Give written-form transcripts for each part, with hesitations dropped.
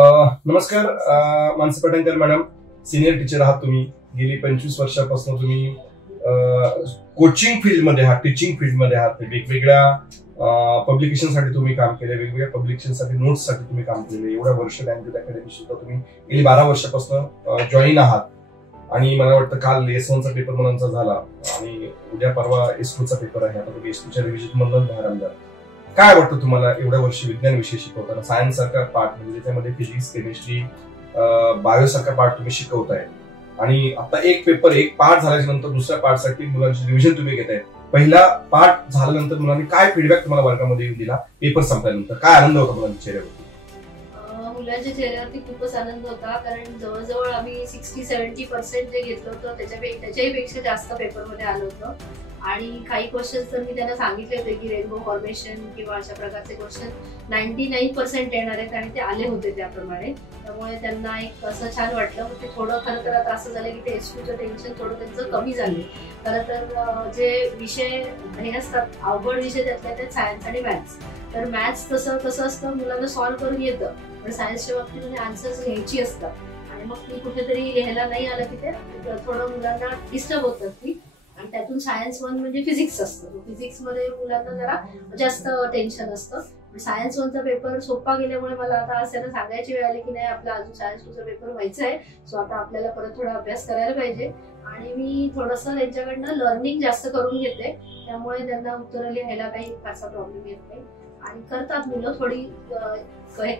नमस्कार, Mansi Patankar madam, senior teacher आहात तुम्ही. गेली 25 वर्षापासून तुम्ही कोचिंग फील्डमध्ये आहात, टीचिंग फील्डमध्ये आहात. वेगवेगळ्या पब्लिकेशनसाठी तुम्ही काम केले, वेगवेगळ्या पब्लिकेशनसाठी नोट्ससाठी तुम्ही काम केले. एवढ्या वर्ष ज्ञानज्योती अकॅडमी सुद्धा तुम्ही गेली 12 वर्षापासून जॉईन आहात. आणि मला वाटतं काल S1चा पेपर मुलांचा झाला आणि उद्या परवा S2चा पेपर आहे. आता तुम्ही S2च्या रिव्हिजन मधून बाहेर आमदार. काय वाटतं तुम्हाला एवढ्या वर्ष विज्ञान विषय शिकवताना? सायन्स सारखा पार्ट म्हणजे त्याच्यामध्ये फिजिक्स, केमिस्ट्री, बायो सारखा पार्ट तुम्ही शिकवताय आणि आता एक पार्ट झाल्याच्या नंतर दुसऱ्या पार्टसाठी मुलांची रिव्हिजन तुम्ही घेताय. पहिला पार्ट झाल्यानंतर मुलांनी काय फीडबॅक तुम्हाला वर्गामध्ये दिला? पेपर संपल्यानंतर काय आनंद होता मुलांच्या चेहऱ्यावरती? मुलांच्या चेहऱ्यावरती खूपच आनंद होता, कारण जवळजवळ आम्ही 60-70% जे घेतलं होतं त्याच्याही पेक्षा जास्त पेपरमध्ये आलं होतं. आणि काही क्वेश्चन्स तर मी त्यांना सांगितले होते की रेनबो फॉर्मेशन किंवा अशा प्रकारचे क्वेश्चन 99% येणार आहेत आणि ते आले होते त्याप्रमाणे. त्यामुळे त्यांना एक असं छान वाटलं. ते थोडं खरं तर आता असं झालं की ते S2चं टेन्शन थोडं त्यांचं कमी झालं. खरं तर जे विषय हे असतात अवघड विषय त्यातल्या त्यात सायन्स आणि मॅथ्स. तर मॅथ्स कसं असतं, मुलांना सॉल्व्ह करून येतं, पण सायन्सच्या बाबतीमध्ये आन्सर्स लिहायची असतात आणि मग ती कुठेतरी लिहायला नाही आलं की ते थोडं मुलांना डिस्टर्ब होतात ती. आणि त्यातून सायन्स 1 म्हणजे फिजिक्स असतं. फिजिक्समध्ये मुलांना जरा जास्त टेन्शन असतं. सायन्स 1चा पेपर सोपा गेल्यामुळे मला आता असं त्यांना सांगायची वेळ आली की नाही, आपला अजून सायन्स 2चा पेपर व्हायचा आहे, सो आता आपल्याला परत थोडा अभ्यास करायला पाहिजे. आणि मी थोडंसं त्यांच्याकडनं लर्निंग जास्त करून घेते, त्यामुळे त्यांना उत्तरं लिहायला काही फारसा प्रॉब्लेम येत नाही. आणि करतात मुलं, थोडी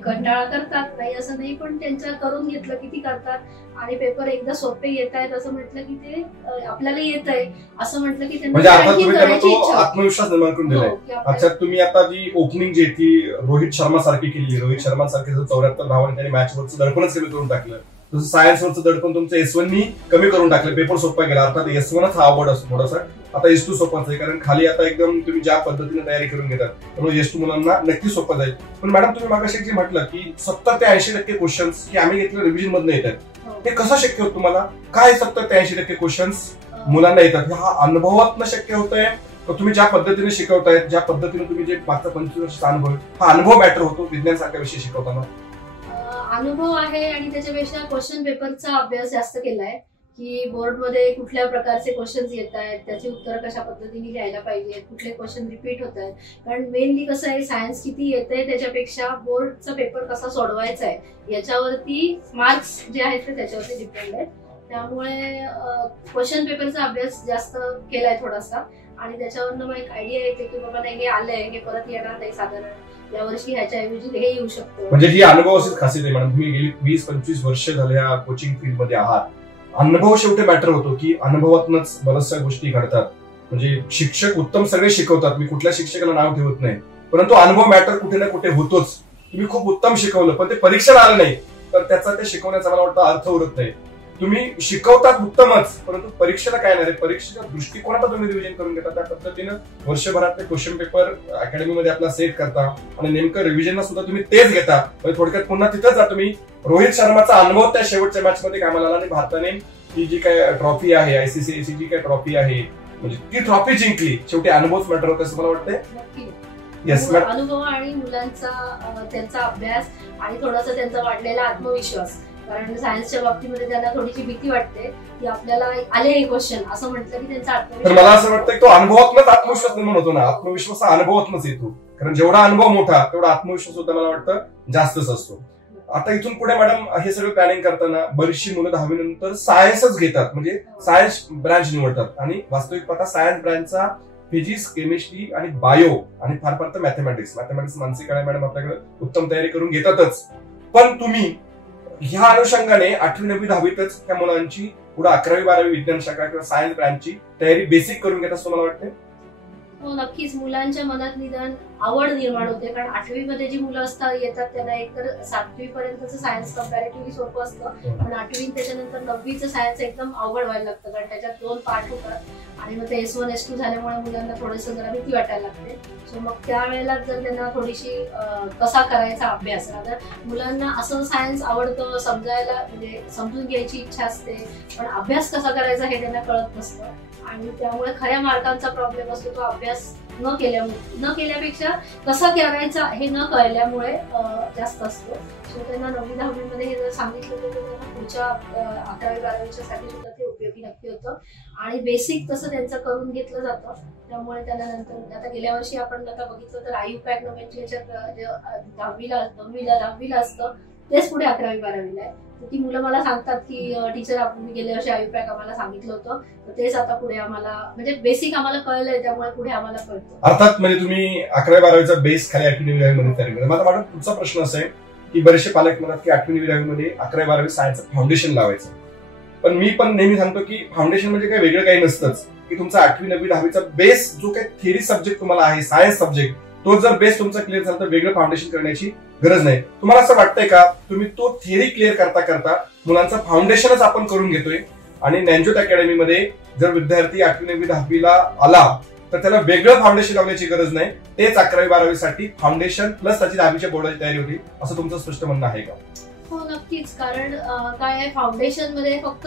कंटाळा करतात, नाही असं नाही, पण त्यांच्या करून घेतलं की ती करतात. आणि पेपर एकदा सोपे येत आहेत असं म्हटलं की ते आपल्याला येत आहे असं म्हटलं की म्हणजे आता तुम्ही त्यांना तो आत्मविश्वास निर्माण करून दिलाय. अच्छा, तुम्ही आता जी ओपनिंग जी ती रोहित शर्मा सारखी केली. रोहित शर्मा सारखे 74 धावांनी त्यांनी मॅचवरचं दडपणच कमी करून टाकलं. तसं सायन्सवरचं दडपण तुमचं S1नी कमी करून टाकलं. पेपर सोपा गेला. अर्थात S1च हा अवघड असतो थोडासा. आता S2 सोपाच आहे, कारण खाली आता एकदम तुम्ही ज्या पद्धतीने तयारी करून घेतात त्यामुळे S2 मुलांना नक्की सोपं जाईल. पण मॅडम, तुम्ही मागाशी जे म्हटलं की 70 ते 80% क्वेश्चन्स की आम्ही घेतलं रिव्हिजन मधून येतात, हे कसं शक्य होतं तुम्हाला? काय 70 ते 80% क्वेश्चन्स मुलांना येतात? हा अनुभवातनं शक्य होतंय? तुम्ही ज्या पद्धतीने शिकवतायत, ज्या पद्धतीने तुम्ही जे मागचा 25 वर्षाचा अनुभव, हा अनुभव मॅटर होतो विज्ञान सारख्या विषय शिकवताना? अनुभव आहे आणि त्याच्यापेक्षा क्वेश्चन पेपरचा अभ्यास जास्त केलाय की बोर्डमध्ये कुठल्या प्रकारचे क्वेश्चन्स येत आहेत, त्याची उत्तरं कशा पद्धतीने लिहायला पाहिजेत, कुठले क्वेश्चन रिपीट होत आहेत. कारण मेनली कसं आहे, सायन्स किती येतंय त्याच्यापेक्षा बोर्डचा पेपर कसा सोडवायचा आहे याच्यावरती मार्क्स जे आहेत ते त्याच्यावरती डिपेंड आहेत. त्यामुळे क्वेश्चन पेपरचा अभ्यास जास्त केलाय थोडासा आणि त्याच्यावरनं मग एक आयडिया येते की बाबा नाही, हे आलंय, हे परत येणार नाही, साधारण यावर्षी ह्याच्याऐवजी हे येऊ शकतं. म्हणजे ही अनुभवाचीच खासियत आहे मॅडम. तुम्ही गेली 20-25 वर्ष झाल्या कोचिंग फील्डमध्ये आहात. अनुभव शेवटी मॅटर होतो की अनुभवातूनच बऱ्याचशा गोष्टी घडतात. म्हणजे शिक्षक उत्तम सगळे शिकवतात, मी कुठल्या शिक्षकाला नाव ठेवत नाही, परंतु अनुभव मॅटर कुठे ना कुठे होतोच. तुम्ही खूप उत्तम शिकवलं पण ते परीक्षेला आलं नाही तर त्याचा ते शिकवण्याचा मला वाटतं अर्थ उरत नाही. तुम्ही शिकवतात उत्तमच, परंतु परीक्षेला काय नाही, परीक्षेच्या दृष्टिकोनात तुम्ही रिव्हिजन करून घेता. त्या पद्धतीनं वर्षभरातले क्वेश्चन पेपर अकॅडमीमध्ये आपला सेट करता आणि नेमकं रिव्हिजनला सुद्धा तुम्ही तेच घेता. थोडक्यात पुन्हा तिथंच जा तुम्ही. रोहित शर्माचा अनुभव त्या शेवटच्या मॅच मध्ये कामाला आला आणि भारताने ती जी काय ट्रॉफी आहे, ICC जी काय ट्रॉफी आहे, म्हणजे ती ट्रॉफी जिंकली. शेवटी अनुभवच मॅटर होत असं मला वाटतंय. अनुभव आणि मुलांचा त्यांचा अभ्यास आणि थोडासा त्यांचा वाढलेला आत्मविश्वास. कारण सायन्सच्या बाबतीमध्ये त्यांना थोडीशी भीती वाटते की आपल्याला आले हे क्वेश्चन असं म्हटलं की त्यांचा आत्मविश्वास. मला असं वाटतं की तो अनुभवातूनच आत्मविश्वास निर्माण होतो ना. आत्मविश्वास हा अनुभवातूनच येतो, कारण जेवढा अनुभव मोठा तेवढा आत्मविश्वास सुद्धा मला वाटतं जास्तच असतो. आता इथून पुढे मॅडम हे सगळं प्लॅनिंग करताना बरीचशी मुलं 10वी नंतर सायन्सच घेतात, म्हणजे सायन्स ब्रांच निवडतात. आणि वास्तविक पाहता सायन्स ब्रांचचा फिजिक्स, केमिस्ट्री आणि बायो आणि फार फार तर मॅथमॅटिक्स मानसी काळे मॅडम आपल्याकडे उत्तम तयारी करून घेतातच. पण तुम्ही ह्या अनुषंगाने 8वी 9वी 10वीतच त्या मुलांची पुढे 11वी 12वी विज्ञान शाखा किंवा सायन्स ब्रांचची तयारी बेसिक करून घेत असं मला वाटतं. हो, नक्कीच. मुलांच्या मनात निदान आवड निर्माण होते, कारण 8वी मध्ये जी मुलं येतात त्यांना एकतर 7वी पर्यंतचं सायन्स कंपॅरेटिव्हली सोपं असतं, पण 8वी त्याच्यानंतर 9वीचं सायन्स एकदम अवघड व्हायला लागतं, कारण त्याच्यात 2 पार्ट होतात आणि मग ते S1 S2 झाल्यामुळे मुलांना थोडंसं जरा भीती वाटायला लागते. सो मग त्यावेळेला जर त्यांना थोडीशी कसा करायचा अभ्यास, आता मुलांना असं सायन्स आवडतं, समजायला म्हणजे समजून घ्यायची इच्छा असते, पण अभ्यास कसा करायचा हे त्यांना कळत नसतं आणि त्यामुळे खऱ्या मार्कांचा प्रॉब्लेम असतो. तो अभ्यास न केल्यापेक्षा कसा करायचा हे न कळल्यामुळे जास्त असतो. सो त्यांना 9वी 10वी मध्ये हे जर सांगितलं तर त्यांना पुढच्या 11वी 12वीच्या साठी सुद्धा ते उपयोगी नक्की होतं. आणि बेसिक तसं त्यांचं करून घेतलं जातं. त्यामुळे त्याला नंतर आता गेल्या वर्षी आपण आता बघितलं तर IUPAC नोमेनक्लेचर जे 10वीला असतं तेच पुढे 11वी 12वीला आहे. ती मुलं मला सांगतात की टीचर आपण गेल्या वर्षी IUPAC आम्हाला सांगितलं होतं, तर तेच आता पुढे आम्हाला म्हणजे बेसिक आम्हाला कळलंय, त्यामुळे पुढे आम्हाला कळतं. अर्थात म्हणजे तुम्ही 11वी 12वीचा बेस खाली 8वी 9वी मध्ये तयारी करता. माझा पुढचा प्रश्न असा आहे की बरेचसे पालक म्हणतात की 8वी 9वी मध्ये 11वी 12वी सायन्सचं फाउंडेशन लावायचं. पण मी पण नेहमी सांगतो की फाउंडेशन म्हणजे काही वेगळं काही नसतंच, की तुमचा 8वी 9वी 10वीचा बेस जो काही थिअरी सब्जेक्ट तुम्हाला आहे, सायन्स सब्जेक्ट, तो जर बेस तुमचा क्लिअर झाला तर वेगळं फाउंडेशन करण्याची गरज नाही. तुम्हाला असं वाटतंय का तुम्ही तो थिअरी क्लिअर करता करता मुलांचा फाउंडेशनच आपण करून घेतोय आणि ज्ञानज्योत अकॅडमीमध्ये जर विद्यार्थी 8वी 9वी 10वीला आला तर त्याला वेगळं फाउंडेशन लावण्याची गरज नाही, तेच 11वी 12वी साठी फाउंडेशन प्लस त्याची 10वीच्या बोर्डाची तयारी होती, असं तुमचं स्पष्ट म्हणणं आहे का? हो नक्कीच. कारण काय आहे, फाउंडेशन मध्ये फक्त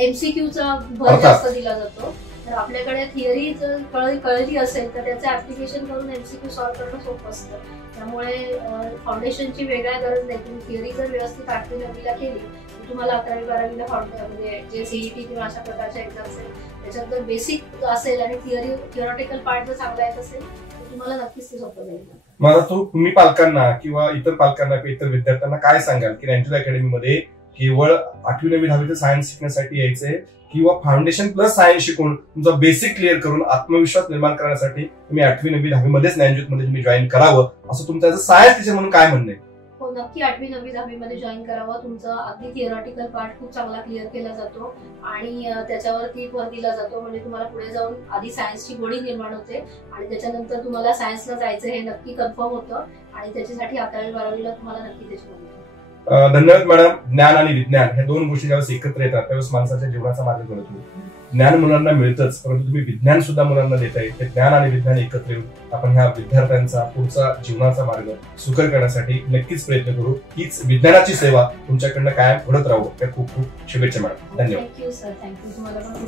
MCQचा भर जास्त दिला जातो. तर आपल्याकडे थिअरी जर कळली असेल तर त्याचं ऍप्लिकेशन करून MCQ सॉल्व्ह करणं सोपं असतं. त्यामुळे फाउंडेशनची वेगळ्या गरज नाही. तुम्ही थिअरी जर व्यवस्थित 8वी 9वीला केली तर तुम्हाला 11वी 12वीला म्हणजे जे CET किंवा अशा प्रकारच्या एक्झाम्स आहेत त्याच्यात जर बेसिक असेल आणि थिअरॉटिकल पार्ट जर चांगला येत असेल तर तुम्हाला नक्कीच ते सोपं जाईल. मला तुम्ही पालकांना किंवा इतर पालकांना किंवा इतर विद्यार्थ्यांना काय सांगाल की ज्ञानज्योत अकॅडमीमध्ये केवळ 8वी 9वी 10वीचं सायन्स शिकण्यासाठी यायचंय किंवा फाउंडेशन प्लस सायन्स शिकून तुमचा बेसिक क्लिअर करून आत्मविश्वास निर्माण करण्यासाठी तुम्ही 8वी 9वी 10वी मध्येच ज्ञानज्योत मध्ये तुम्ही जॉईन करावं, असं तुमचं सायन्स टीचर म्हणून काय म्हणणं आहे? हो नक्की 8वी 9वी 10वी मध्ये जॉईन करावं. तुमचा अगदी थिअरॉटिकल पार्ट खूप चांगला क्लिअर केला जातो आणि त्याच्यावरती भर दिला जातो. म्हणजे तुम्हाला पुढे जाऊन आधी सायन्सची गोडी निर्माण होते आणि त्याच्यानंतर तुम्हाला सायन्सला जायचं हे नक्की कन्फर्म होतं आणि त्याच्यासाठी 11वी 12वीला तुम्हाला नक्की त्याची मदत. धन्यवाद मॅडम. ज्ञान आणि विज्ञान ह्या दोन गोष्टी ज्यावेळेस एकत्र येतात त्यावेळेस माणसाच्या जीवनाचा मार्ग घडतो. ज्ञान मुलांना मिळतंच, परंतु तुम्ही विज्ञान सुद्धा मुलांना देताय. ते ज्ञान आणि विज्ञान एकत्र येऊन आपण ह्या विद्यार्थ्यांचा पुढचा जीवनाचा मार्ग सुकर करण्यासाठी नक्कीच प्रयत्न करू. हीच विज्ञानाची सेवा तुमच्याकडनं कायम घडत राहू. त्या खूप खूप शुभेच्छा मॅडम. धन्यवाद. Thank you sir. थँक्यू. तुम्हाला पण